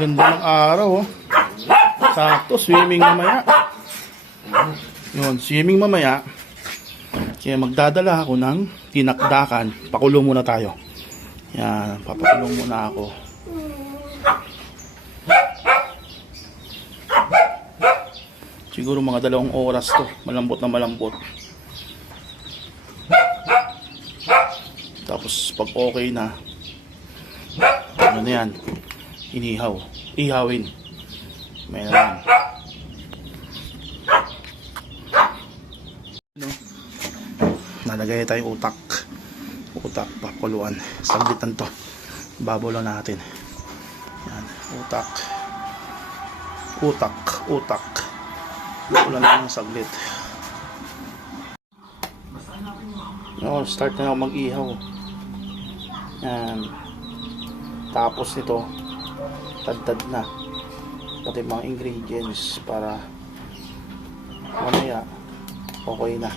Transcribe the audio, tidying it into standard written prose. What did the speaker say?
Ganda ng araw, oh. Sakto, swimming mamaya. Yun, swimming mamaya. Kaya magdadala ako ng tinakdakan. Pakulo muna tayo. Yan, papakulong muna ako. Siguro mga 2 oras to. Malambot na malambot. Tapos pag okay na, ano na yan, inihaw. Ihawin. May naman. Nalagay tayong utak. Utak, papakuluan. Saglitan to. Babaw lang natin. Yan, utak. Utak, utak. Ulan lang ng saglit. Start na ako mag-ihaw. Yan. Tapos nito, tad-tad na. Pati mga ingredients para mamaya okay na.